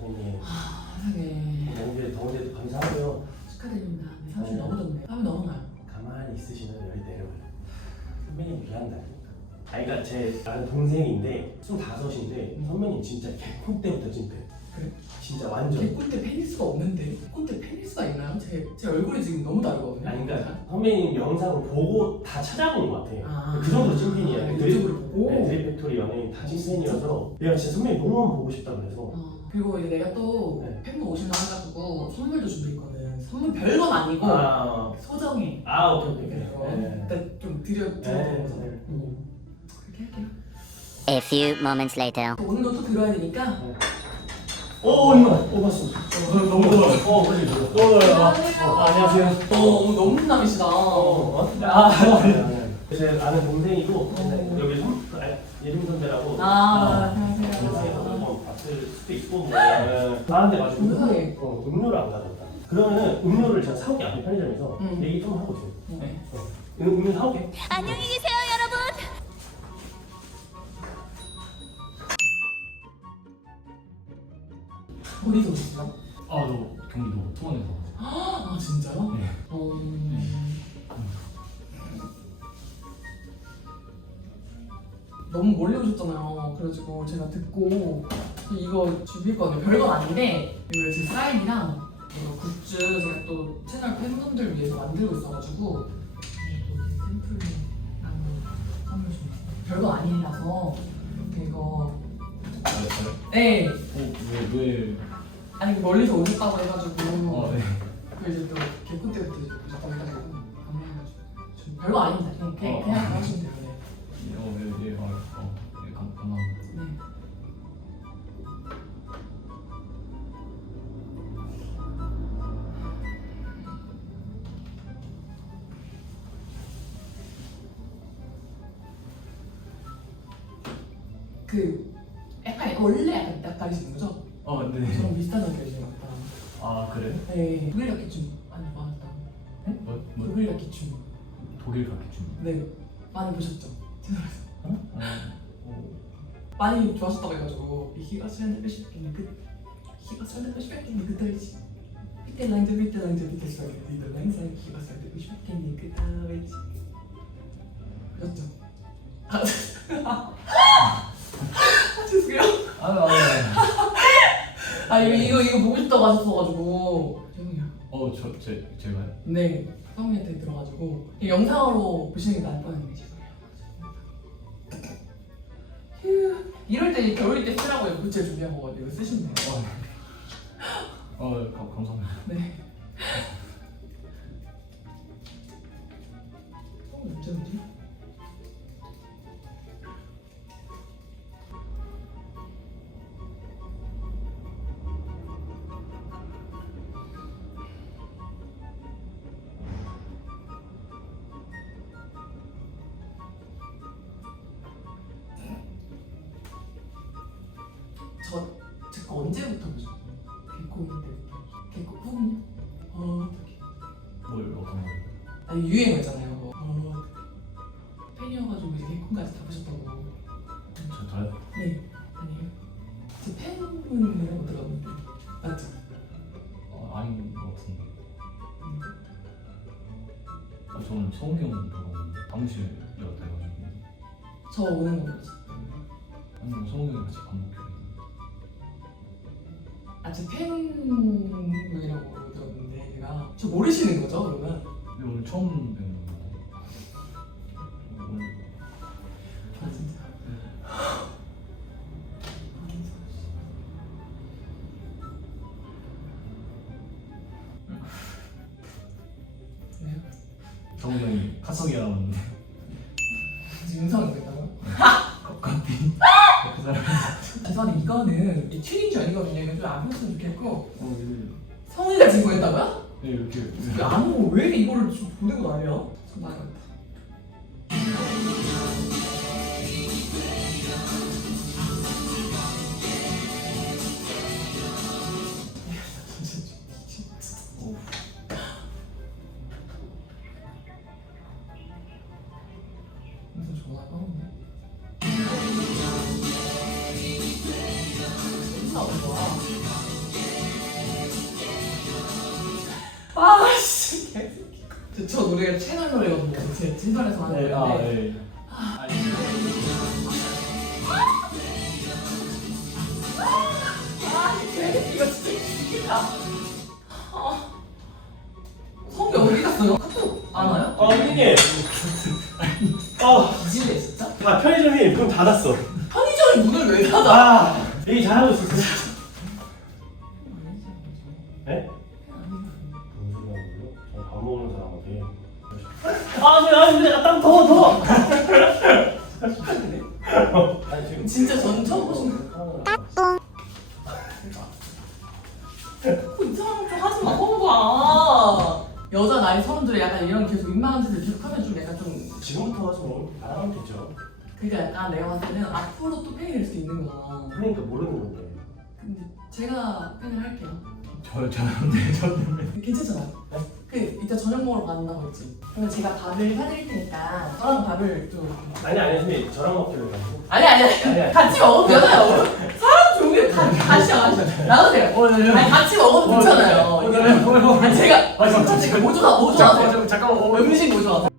선생님. 아, 세상에. 더운데 더운데도 감사하고요. 축하드립니다. 네, 사실 네. 너무 덥네요. 땀이 너무 나요. 가만히 있으시면 열이 내려요. 선배님 귀한다니까. 아, 그러니까 제 아는 동생인데 25인데 선배님 진짜 개콘 때부터 찐대. 그래? 진짜 완전. 제 꼰대 페니스가 없는데 꼰대 페니스가 있나요? 제, 제 얼굴이 지금 너무 다르거든요. 아니 그러니까 선배님 영상을 보고 다 찾아본 것 같아. 아, 그 정도 찐팬이에요. 아, 드립- 유튜브를 보고. 네, 드립팩토리 연예인 다 찐팬이어서 내가 진짜 선배님 너무 보고 싶다 그래서 어, 그리고 이제 내가 또 네. 팬분 오신다 해가지고 선물도 준비했거든. 선물 별건 아니고 아, 소정의 아 오케이 오케이. 오케이. 그래서 네. 일단 좀 드려 네, 드려보는 거죠. 네. 음. 그렇게 할게요. A few moments later. 또 오늘도 또 들어야 되니까. 오 이거 오 봤어. 어, 너무 더워. 어 빨리 들어. 너무 더워요. 어, 안녕하세요. 어, 너무 남이시다. 어, 어? 아, 제 아는 동생이고 여기 선 아, 예림 선배라고. 아, 그래서 안녕하세요. 뭐 있고 뭐 나한테 가지고 세상에. 어, 음료를 안 가져왔다. 그러면은 음료를 제가 사올게 앞에 편의점에서 음. 얘기 좀 하고 줘요. 네. 어. 음, 음료 사올게. 안녕히 계세요, 여러분. 어디서 오셨어요? 아, 저 경기도 투원에서. 아, 진짜요? 네. 어... 너무 멀리 오셨잖아요. 그래가지고 제가 듣고 이거 준비했거든요. 별건 아닌데 이거 제 사인이랑 이거 굿즈 제가 또 채널 팬분들 위해서 만들고 있어가지고 또 이렇게 샘플이랑 선물 좀 별거 아니라서 이거 아, 저요? 네 어, 왜, 왜? 아니 멀리서 오셨다고 해가지고 어, 네. 그 이제 또 개콘 때부터 이제 보셨다고 해가지고 감사해가지고 좀 별거 아닙니다. 그냥 그냥, 어. 그냥 하시면 돼요. 네. 어, 네, 네, 어, 어, 네, 감, 감사합니다. 네. 그 약간 원래 약간 낯가리시는 거죠? 어, 네. 저랑 비슷한 낯가리시는 것 같다. 아, 그래? 네. 독일 락기춤 많이 봤다. 뭐, 뭐, 독일 락기춤. 독일 가기 중. 네. 많이 보셨죠? 채널에서. 어? 아, 어, 많이 좋아하셨다고 해가지고 이 희가 설득을 시켰겠네 그 희가 설득을 시켰겠네 그 달지 밑에 라인저 밑에 라인저 밑에 라인저 밑에 라인저 희가 설득을 시켰겠네 그 달지 그렇죠 아, 아 죄송해요 아, 아, 네. 아 이거 이거 이거 보고 싶다고 하셨어가지고. 죄송해요. 어, 저, 제, 제가요? 네 성민한테 들어가지고. 이 영상으로 보시는 게 나을 뻔했는데 죄송해요 휴 이럴 때 겨울 때 쓰라고 굿즈 준비한 거거든요. 이거 쓰시면 돼요. 어, 어, 감, 감사합니다. 네. 저, 제거 언제부터 보셨어요? 개코인 때부터. 개코 후군요? 어, 어떡해. 뭘, 어떤 걸? 아니 유행어잖아요. 뭐. 어, 팬이어가지고 이제 개콘까지 다 보셨다고. 저, 저요? 네, 아니에요. 제 팬분은 못 들었는데 맞죠? 어, 아닌 것 같은데. 음. 아, 저는 성우 형 보고 사무실이었다 해가지고. 저 오는 거 보셨어요? 아니면 성우 형이랑 같이 밥 먹기로. 아제 팬분이라고 들었는데 제가 저 모르시는 거죠 그러면? 근데 오늘 처음 뵙는 거. 오늘 아 진짜. 아, 왜요? 성우 형이 카성이라는데 지금 음성이 됐다고요? 커피 그 사람. 죄송한데 이거는 이 튜닝이 아니거든요. 이거 좀안 했으면 좋겠고 어, 네. 성의가 진거했다고요? 네 이렇게. 이게 안 오고 왜 이거를 좀 보내고 난리야? 좀 나가겠다. 어, 무슨 전화 까먹네. 노래가 채널 노래거든요. 제 채널에서 하는 네, 아, 노래인데 네. 아, 개새끼 이거 진짜 웃기다. 아. 성이 어디 갔어요? 카톡 안 와요? 아 선생님 아, 이지네 진짜? 다 편의점이 문 닫았어 편의점이 문을 왜 닫아? 아 얘기 잘하고 있었어 네? 더워 더워 아니 지금 진짜 전 처음 보신 거. 어, 이상한 좀 하지 마. 여자 나이 서른들이 약간 이런 계속 민망한 짓을 계속 하면 좀 약간 좀 지금부터 좀 알아가면 되죠 그게 약간 내가 봤을 때는 앞으로 또 팬이 될 수도 있는 거야. 그러니까 모르는 건데 근데 제가 팬을 할게요. 저 저는 네 저는 괜찮잖아요. 그 이따 저녁 먹으러 간다고 했지. 그러면 제가 밥을 사드릴 테니까 저랑 밥을 좀 아니 아니 선생님 저랑 먹기로 해가지고 아니 아니 아니, 아니 아니. 같이 되잖아요. 사람 종류 다 같이 마시 나누세요. 아니 같이 먹어도 괜찮아요. 어, 네, 어, 어, 어. 아니 제가 아, 잠깐, 잠깐 잠깐. 뭐 좋아 뭐 잠깐만? 잠깐만 어, 음식 뭐 좋아하세요?